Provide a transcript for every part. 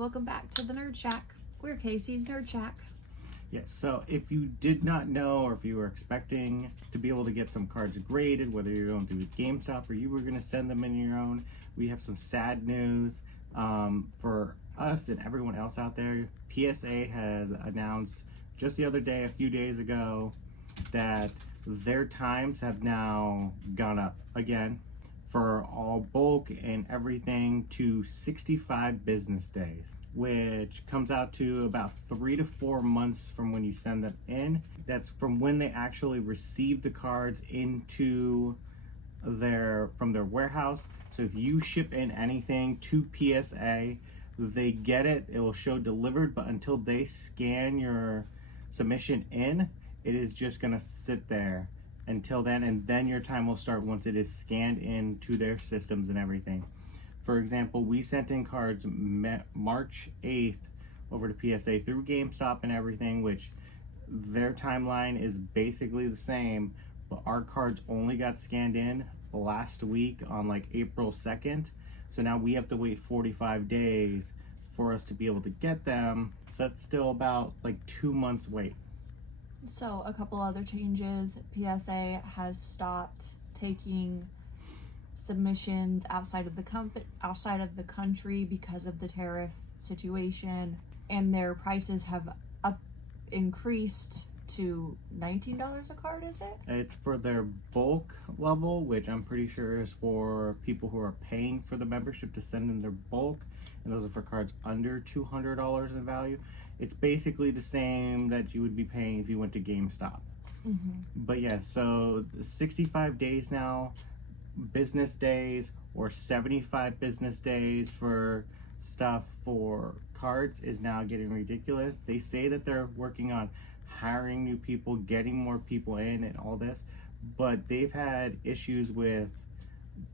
welcome back to the Nerd Shack. We're Casey's Nerd Shack. Yes, so if you did not know, or if you were expecting to be able to get some cards graded, whether you're going through GameStop or you were going to send them in your own, we have some sad news for us and everyone else out there. PSA has announced just the other day, a few days ago, that their times have now gone up again for all bulk and everything to 65 business days, which comes out to about 3 to 4 months from when you send them in. That's from when they actually receive the cards into from their warehouse. So if you ship in anything to PSA, they get it, it will show delivered, but until they scan your submission in, it is just going to sit there until then, and then your time will start once it is scanned into their systems and everything. For example, we sent in cards March 8th over to PSA through GameStop and everything, which their timeline is basically the same, but our cards only got scanned in last week on like April 2nd. So now we have to wait 45 days for us to be able to get them. So that's still about like 2 months wait. So a couple other changes. PSA has stopped taking submissions outside of the country because of the tariff situation, and their prices have increased to $19 a card, is it? It's for their bulk level, which I'm pretty sure is for people who are paying for the membership to send in their bulk, and those are for cards under $200 in value. It's basically the same that you would be paying if you went to GameStop. Mm-hmm. But yeah, so 65 days now, business days, or 75 business days for stuff for cards is now getting ridiculous. They say that they're working on hiring new people, getting more people in and all this, but they've had issues with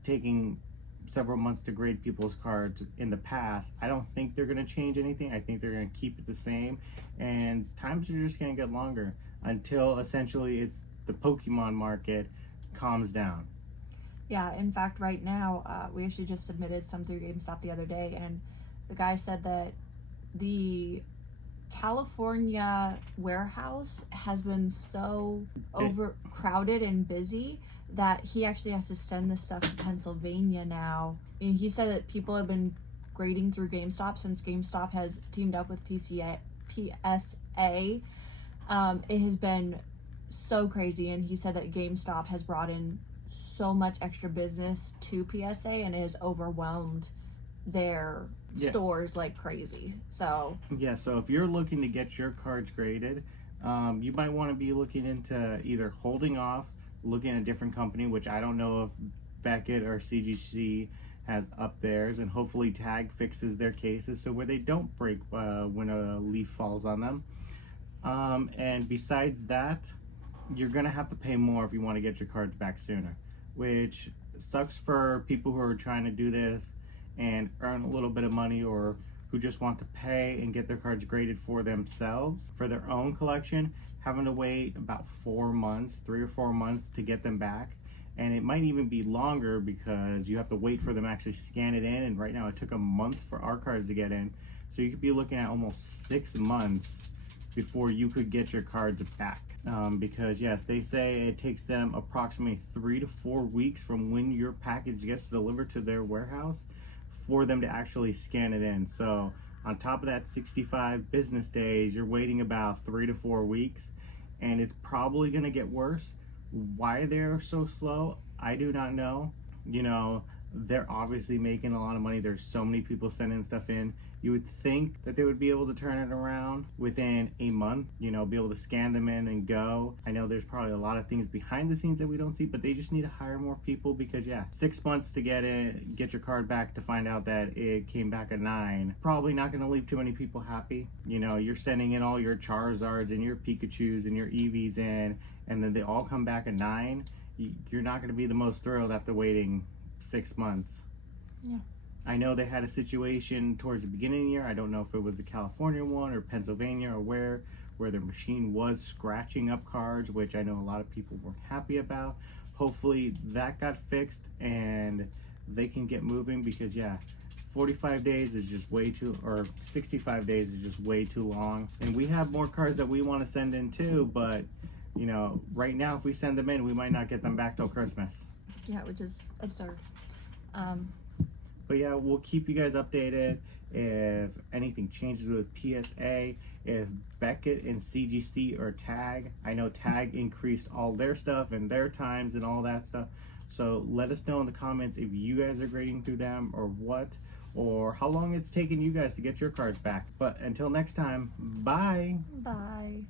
taking several months to grade people's cards in the past. I don't think they're going to change anything. I think they're going to keep it the same, and times are just going to get longer until essentially it's the Pokemon market calms down. Yeah, in fact, right now, we actually just submitted some through GameStop the other day, and the guy said that the California warehouse has been so overcrowded and busy that he actually has to send this stuff to Pennsylvania now. And he said that people have been grading through GameStop since GameStop has teamed up with PSA. It has been so crazy, and he said that GameStop has brought in so much extra business to PSA, and it has overwhelmed their stores like crazy. So yeah, so if you're looking to get your cards graded, you might want to be looking into either holding off, looking at a different company, which I don't know if Beckett or CGC has up theirs, and hopefully Tag fixes their cases so where they don't break when a leaf falls on them. And besides that, you're gonna have to pay more if you want to get your cards back sooner, which sucks for people who are trying to do this and earn a little bit of money, or who just want to pay and get their cards graded for themselves for their own collection, having to wait about 4 months, 3 or 4 months to get them back. And it might even be longer because you have to wait for them to actually scan it in, and right now it took a month for our cards to get in. So you could be looking at almost 6 months before you could get your cards back. Because yes, they say it takes them approximately 3 to 4 weeks from when your package gets delivered to their warehouse for them to actually scan it in. So on top of that 65 business days, you're waiting about 3 to 4 weeks, and it's probably going to get worse. Why they're so slow, I do not know. You know, they're obviously making a lot of money. There's so many people sending stuff in. You would think that they would be able to turn it around within a month, you know, be able to scan them in and go. I know there's probably a lot of things behind the scenes that we don't see, but they just need to hire more people, because yeah, 6 months to get your card back to find out that it came back a 9, probably not going to leave too many people happy. You know, you're sending in all your Charizards and your Pikachus and your Eevees in, and then they all come back a 9. You're not going to be the most thrilled after waiting 6 months. Yeah. I know they had a situation towards the beginning of the year. I don't know if it was the California one or Pennsylvania or where their machine was scratching up cards, which I know a lot of people weren't happy about. Hopefully that got fixed and they can get moving, because yeah, 45 days is just way too, or 65 days is just way too long. And we have more cards that we want to send in too, but you know, right now if we send them in, we might not get them back till Christmas. Yeah, which is absurd. But yeah, we'll keep you guys updated if anything changes with PSA, if Beckett and CGC or Tag. I know Tag increased all their stuff and their times and all that stuff. So let us know in the comments if you guys are grading through them or what, or how long it's taken you guys to get your cards back. But until next time, bye. Bye.